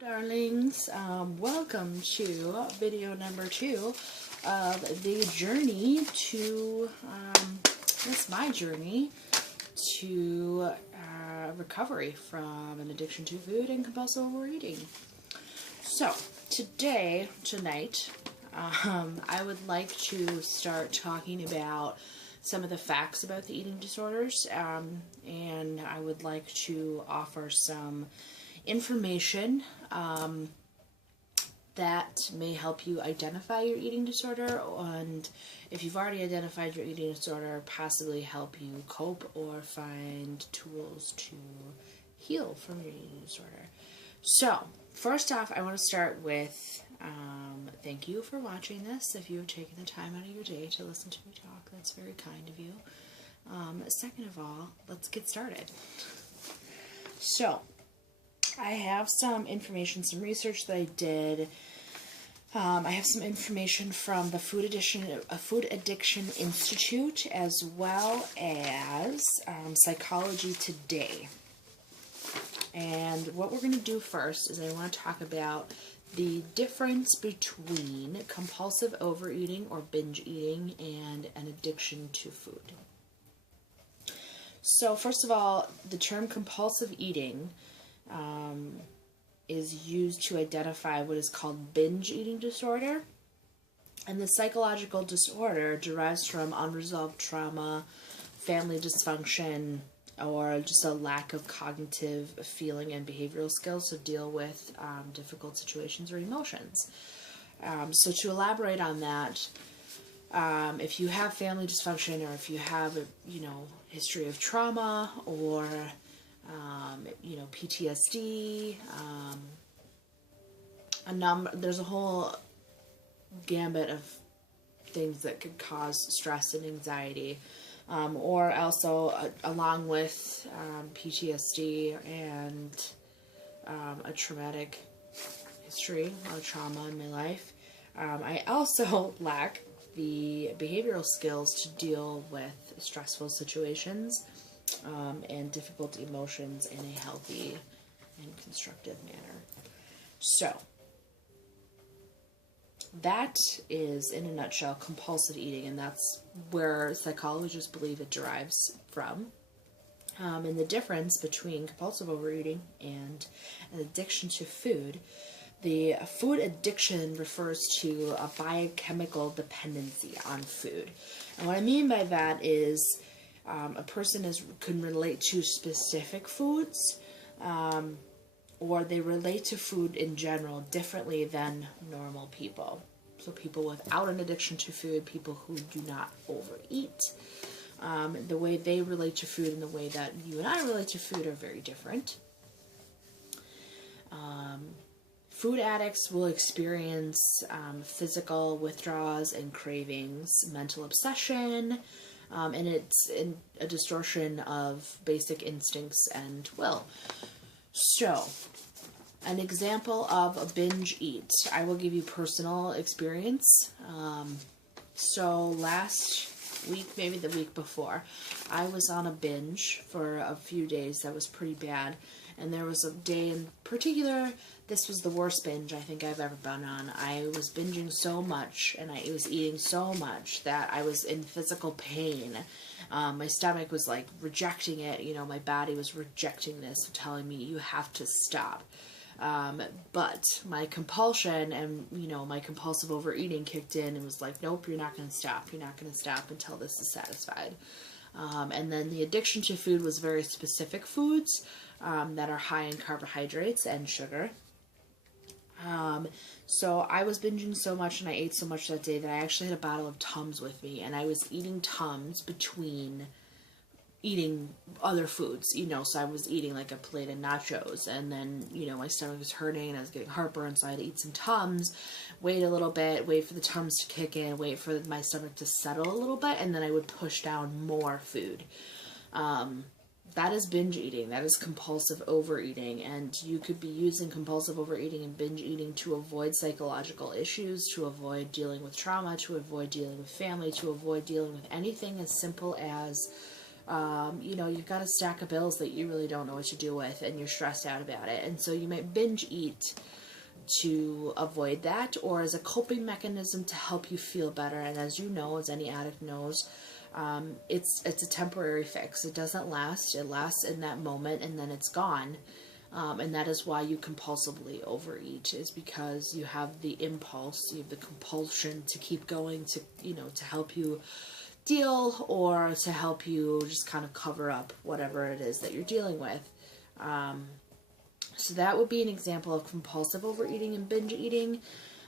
Darlings, welcome to video number 2 of the journey to, it's my journey to recovery from an addiction to food and compulsive overeating. So, tonight, I would like to start talking about some of the facts about the eating disorders, and I would like to offer some information that may help you identify your eating disorder, and if you've already identified your eating disorder, possibly help you cope or find tools to heal from your eating disorder. So, first off, I want to start with thank you for watching this. If you have taken the time out of your day to listen to me talk, that's very kind of you. Second of all, let's get started. So, I have some information, some research that I did. I have some information from the Food Addiction Institute, as well as Psychology Today. And what we're going to do first is I want to talk about the difference between compulsive overeating or binge eating and an addiction to food. So first of all, the term compulsive eating is used to identify what is called binge eating disorder. And the psychological disorder derives from unresolved trauma, family dysfunction, or just a lack of cognitive, feeling, and behavioral skills to deal with difficult situations or emotions. So to elaborate on that, if you have family dysfunction, or if you have a history of trauma, or PTSD, there's a whole gambit of things that could cause stress and anxiety, or also along with PTSD and a traumatic history or trauma in my life. I also lack the behavioral skills to deal with stressful situations and difficult emotions in a healthy and constructive manner. So, that is, in a nutshell, compulsive eating, and that's where psychologists believe it derives from. And the difference between compulsive overeating and an addiction to food, the food addiction refers to a biochemical dependency on food. And what I mean by that is a person can relate to specific foods, or they relate to food in general differently than normal people. So people without an addiction to food, people who do not overeat, the way they relate to food and the way that you and I relate to food are very different. Food addicts will experience physical withdrawals and cravings, mental obsession, and it's a distortion of basic instincts and will. So, an example of a binge eat. I will give you personal experience. So last week, maybe the week before, I was on a binge for a few days that was pretty bad. And there was a day in particular, this was the worst binge I think I've ever been on. I was binging so much, and I was eating so much that I was in physical pain. My stomach was like rejecting it, my body was rejecting this, telling me you have to stop. But my compulsion and, my compulsive overeating kicked in and was like, nope, you're not going to stop. You're not going to stop until this is satisfied. And then the addiction to food was very specific foods that are high in carbohydrates and sugar. So I was binging so much and I ate so much that day that I actually had a bottle of Tums with me, and I was eating Tums between eating other foods, so I was eating like a plate of nachos, and then, my stomach was hurting and I was getting heartburn, so I had to eat some Tums, wait a little bit, wait for the Tums to kick in, wait for my stomach to settle a little bit, and then I would push down more food. That is binge eating. That is compulsive overeating, and you could be using compulsive overeating and binge eating to avoid psychological issues, to avoid dealing with trauma, to avoid dealing with family, to avoid dealing with anything as simple as You've got a stack of bills that you really don't know what to do with and you're stressed out about it. And so you might binge eat to avoid that, or as a coping mechanism to help you feel better. And as you know, as any addict knows, it's a temporary fix. It doesn't last. It lasts in that moment and then it's gone. And that is why you compulsively overeat, is because you have the impulse, you have the compulsion to keep going, to help you deal, or to help you just kind of cover up whatever it is that you're dealing with. So that would be an example of compulsive overeating and binge eating.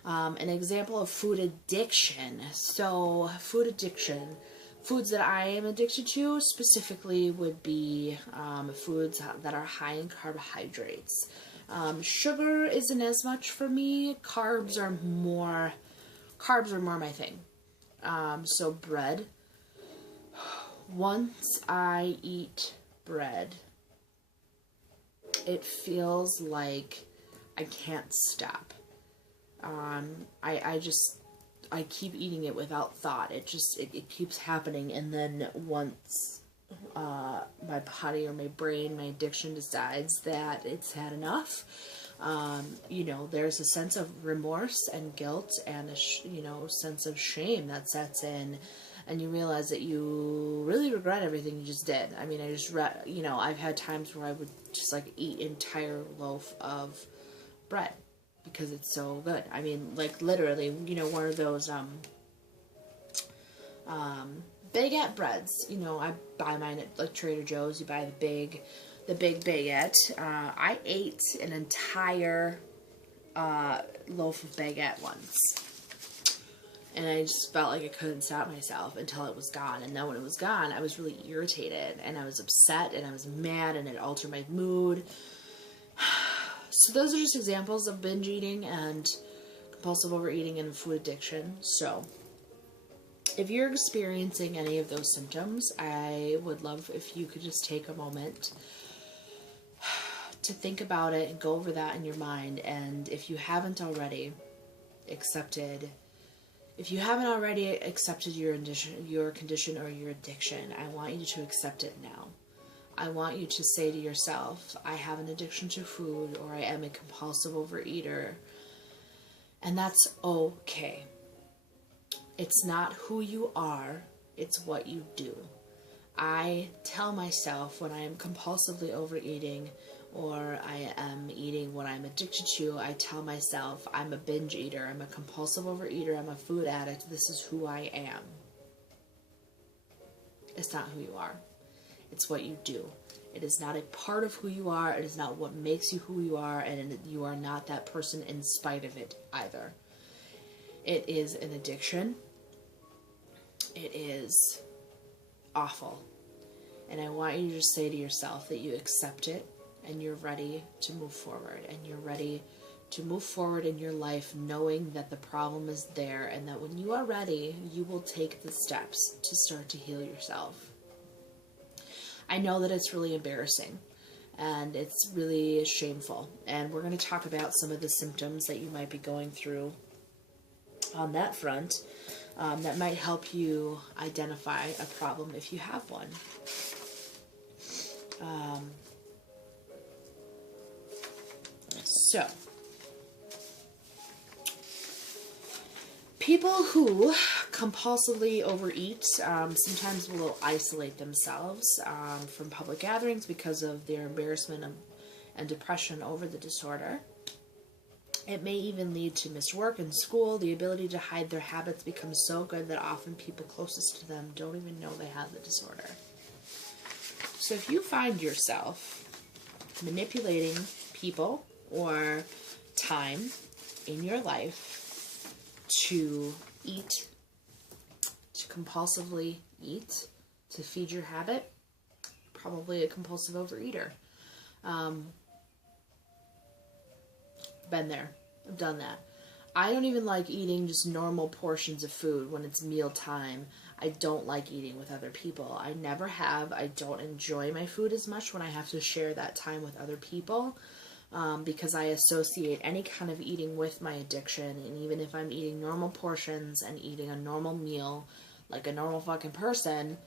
An example of food addiction. So food addiction, foods that I am addicted to specifically would be foods that are high in carbohydrates. Sugar isn't as much for me. Carbs are more my thing. So bread. Once I eat bread, it feels like I can't stop. I keep eating it without thought. It keeps happening, and then once my body or my brain, my addiction decides that it's had enough, there's a sense of remorse and guilt and a sense of shame that sets in, and you realize that you really regret everything you just did. I mean, I've had times where I would just like eat entire loaf of bread because it's so good. I mean, like literally, one of those baguette breads. I buy mine at like Trader Joe's. You buy the big baguette. I ate an entire loaf of baguette once. And I just felt like I couldn't stop myself until it was gone. And then when it was gone, I was really irritated and I was upset and I was mad and it altered my mood. So those are just examples of binge eating and compulsive overeating and food addiction. So if you're experiencing any of those symptoms, I would love if you could just take a moment to think about it and go over that in your mind. And if you haven't already accepted your condition or your addiction, I want you to accept it now. I want you to say to yourself, I have an addiction to food, or I am a compulsive overeater. And that's okay. It's not who you are, it's what you do. I tell myself when I am compulsively overeating or I am eating what I'm addicted to, I tell myself I'm a binge eater, I'm a compulsive overeater, I'm a food addict, this is who I am. It's not who you are. It's what you do. It is not a part of who you are. It is not what makes you who you are, and you are not that person in spite of it either. It is an addiction. It is awful. And I want you to just say to yourself that you accept it and you're ready to move forward, and you're ready to move forward in your life knowing that the problem is there, and that when you are ready, you will take the steps to start to heal yourself. I know that it's really embarrassing and it's really shameful, and we're going to talk about some of the symptoms that you might be going through on that front that might help you identify a problem if you have one. So, people who compulsively overeat sometimes will isolate themselves from public gatherings because of their embarrassment and depression over the disorder. It may even lead to missed work in school. The ability to hide their habits becomes so good that often people closest to them don't even know they have the disorder. So if you find yourself manipulating people or time in your life to eat, to compulsively eat, to feed your habit, probably a compulsive overeater. Been there. I've done that. I don't even like eating just normal portions of food when it's meal time. I don't like eating with other people. I never have. I don't enjoy my food as much when I have to share that time with other people. Because I associate any kind of eating with my addiction, and even if I'm eating normal portions and eating a normal meal like a normal fucking person,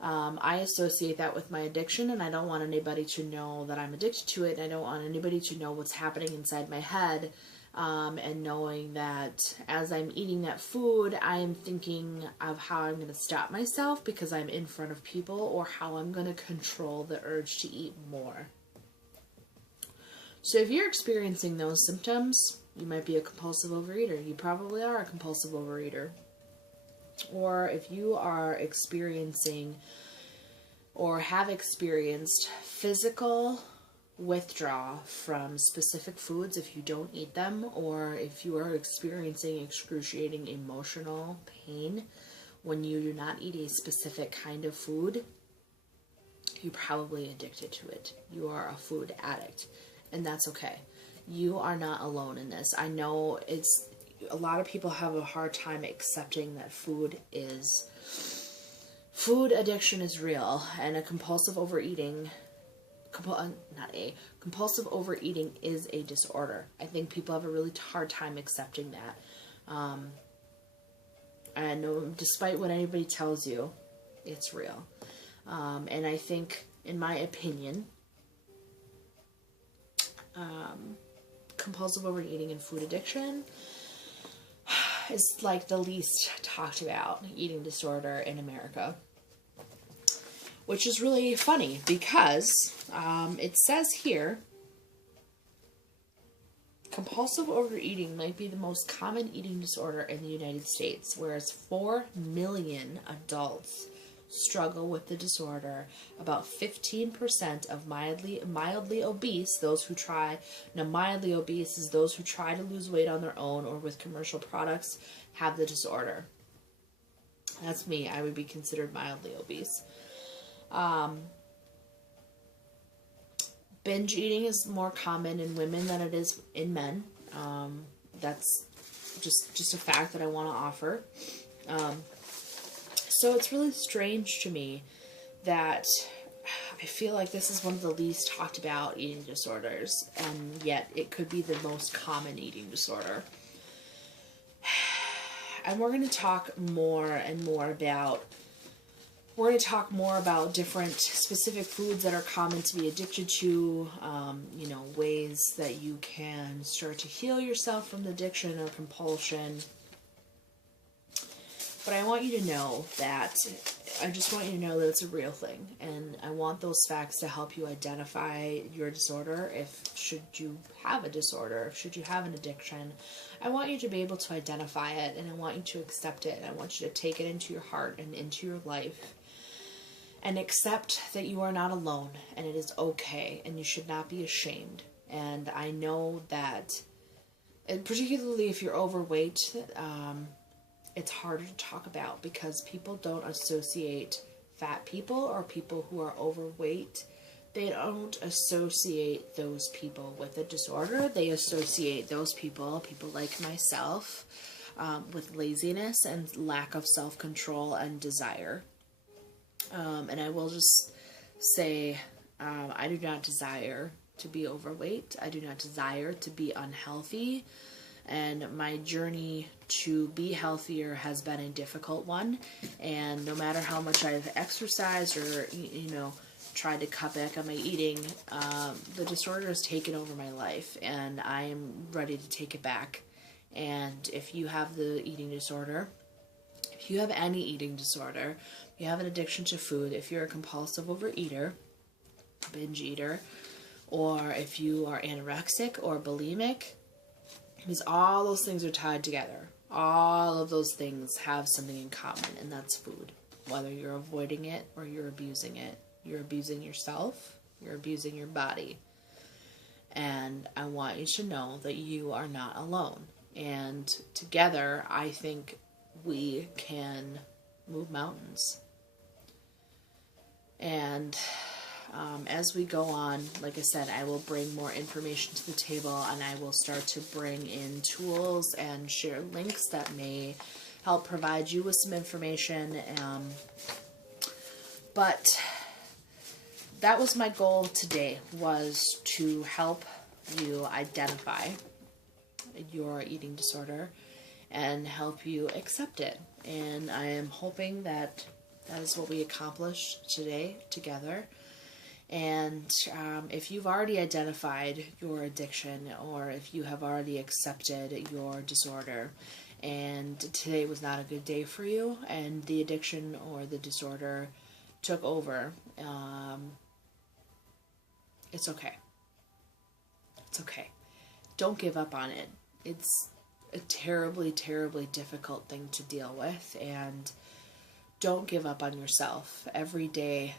I associate that with my addiction, and I don't want anybody to know that I'm addicted to it. I don't want anybody to know what's happening inside my head, and knowing that as I'm eating that food, I am thinking of how I'm going to stop myself because I'm in front of people, or how I'm going to control the urge to eat more. So if you're experiencing those symptoms, you might be a compulsive overeater. You probably are a compulsive overeater. Or if you are experiencing or have experienced physical withdrawal from specific foods if you don't eat them, or if you are experiencing excruciating emotional pain when you do not eat a specific kind of food, you're probably addicted to it. You are a food addict, and that's okay. You are not alone in this. I know a lot of people have a hard time accepting that food addiction is real, and compulsive overeating is a disorder. I think people have a really hard time accepting that. And despite what anybody tells you, it's real. And I think, in my opinion, compulsive overeating and food addiction is like the least talked about eating disorder in America. Which is really funny because it says here, compulsive overeating might be the most common eating disorder in the United States, whereas 4 million adults struggle with the disorder. About 15% of mildly obese, mildly obese is those who try to lose weight on their own or with commercial products, have the disorder. That's me. I would be considered mildly obese. Binge eating is more common in women than it is in men. That's just a fact that I want to offer. So it's really strange to me that I feel like this is one of the least talked about eating disorders, and yet it could be the most common eating disorder. And we're going to talk more and more about different specific foods that are common to be addicted to, ways that you can start to heal yourself from addiction or compulsion. But I want you to know that, it's a real thing. And I want those facts to help you identify your disorder. Should you have a disorder, should you have an addiction, I want you to be able to identify it, and I want you to accept it. And I want you to take it into your heart and into your life. And accept that you are not alone, and it is okay, and you should not be ashamed. And I know that, and particularly if you're overweight, it's harder to talk about because people don't associate fat people or people who are overweight. They don't associate those people with a disorder. They associate those people like myself, with laziness and lack of self-control and desire. And I will just say, I do not desire to be overweight. I do not desire to be unhealthy. And my journey to be healthier has been a difficult one. And no matter how much I've exercised or, tried to cut back on my eating, the disorder has taken over my life. And I am ready to take it back. And if you have the eating disorder, if you have any eating disorder, if you have an addiction to food, if you're a compulsive overeater, binge eater, or if you are anorexic or bulimic, because all those things are tied together. All of those things have something in common, and that's food. Whether you're avoiding it or you're abusing it. You're abusing yourself. You're abusing your body. And I want you to know that you are not alone. And together, I think we can move mountains. And as we go on, like I said, I will bring more information to the table, and I will start to bring in tools and share links that may help provide you with some information. But that was my goal today, was to help you identify your eating disorder and help you accept it. And I am hoping that That is what we accomplished today together. And if you've already identified your addiction, or if you have already accepted your disorder, and today was not a good day for you, and the addiction or the disorder took over, it's okay. It's okay. Don't give up on it. It's a terribly, terribly difficult thing to deal with, and don't give up on yourself. Every day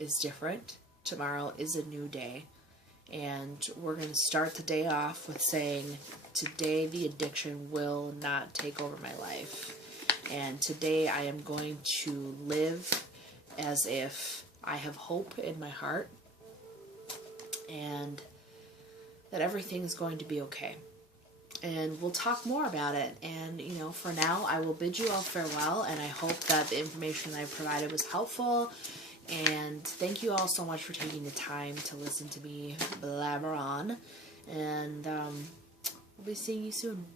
is different. Tomorrow is a new day. And we're going to start the day off with saying, today the addiction will not take over my life. And today I am going to live as if I have hope in my heart, and that everything is going to be okay. And we'll talk more about it. And, for now, I will bid you all farewell, and I hope that the information I provided was helpful. And thank you all so much for taking the time to listen to me blabber on. And we'll be seeing you soon.